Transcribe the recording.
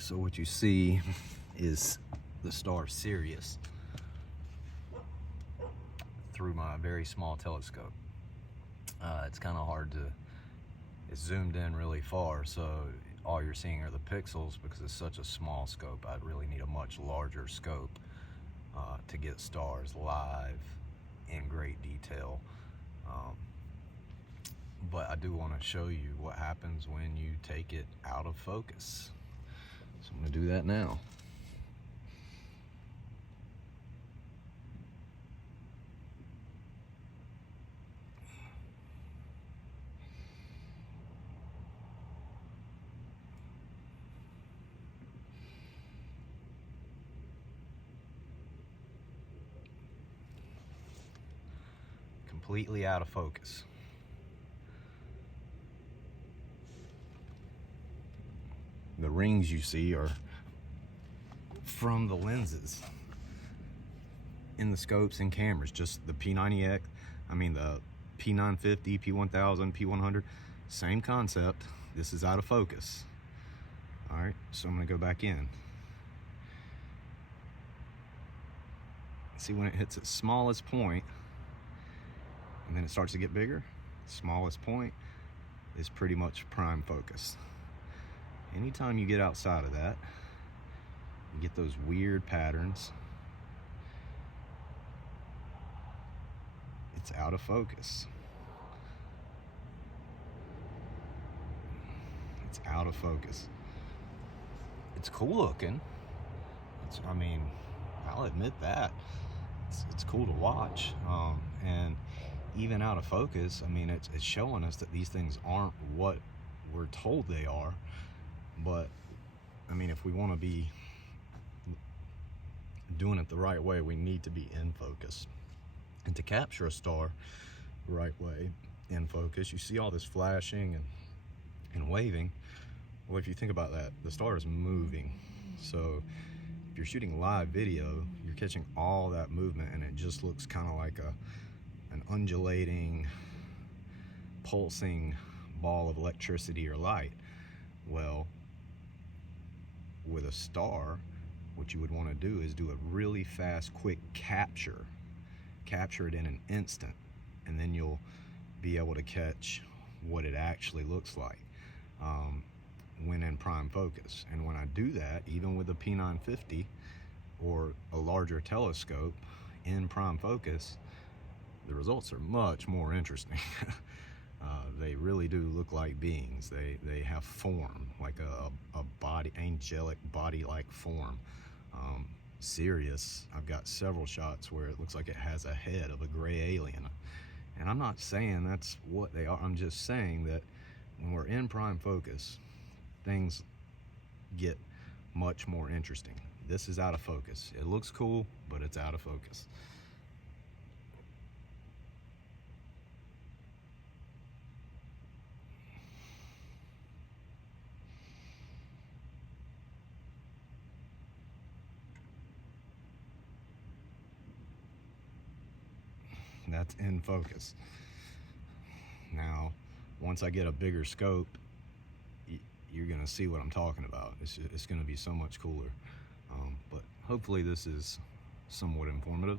So what you see is the star Sirius through my very small telescope. It's kind of hard to, it's zoomed in really far, so all you're seeing are the pixels because it's such a small scope. I'd really need a much larger scope to get stars live in great detail. But I do want to show you what happens when you take it out of focus. So I'm going to do that now. Completely out of focus. The rings you see are from the lenses in the scopes and cameras, just the P90X, the P950, P1000, P100, same concept. This is out of focus. All right, so I'm gonna go back in. See when it hits its smallest point, and then it starts to get bigger, smallest point is pretty much prime focus. Anytime you get outside of that, you get those weird patterns. It's out of focus. It's out of focus. It's cool looking. I'll admit that. It's cool to watch. And even out of focus, it's showing us that these things aren't what we're told they are. But if we want to be doing it the right way, we need to be in focus. And to capture a star the right way in focus, you see all this flashing and waving. Well, if you think about that, the star is moving. So if you're shooting live video, you're catching all that movement, and it just looks kind of like an undulating, pulsing ball of electricity or light. Well, with a star, what you would want to do is do a really fast, quick capture it in an instant, and then you'll be able to catch what it actually looks like when in prime focus. And when I do that, even with a P950 or a larger telescope in prime focus, the results are much more interesting. They really do look like beings. They have form, like a body, angelic body-like form. Sirius, I've got several shots where it looks like it has a head of a gray alien. And I'm not saying that's what they are. I'm just saying that when we're in prime focus, things get much more interesting. This is out of focus. It looks cool, but it's out of focus. That's in focus. Now, once I get a bigger scope, you're gonna see what I'm talking about. It's gonna be so much cooler. But hopefully this is somewhat informative.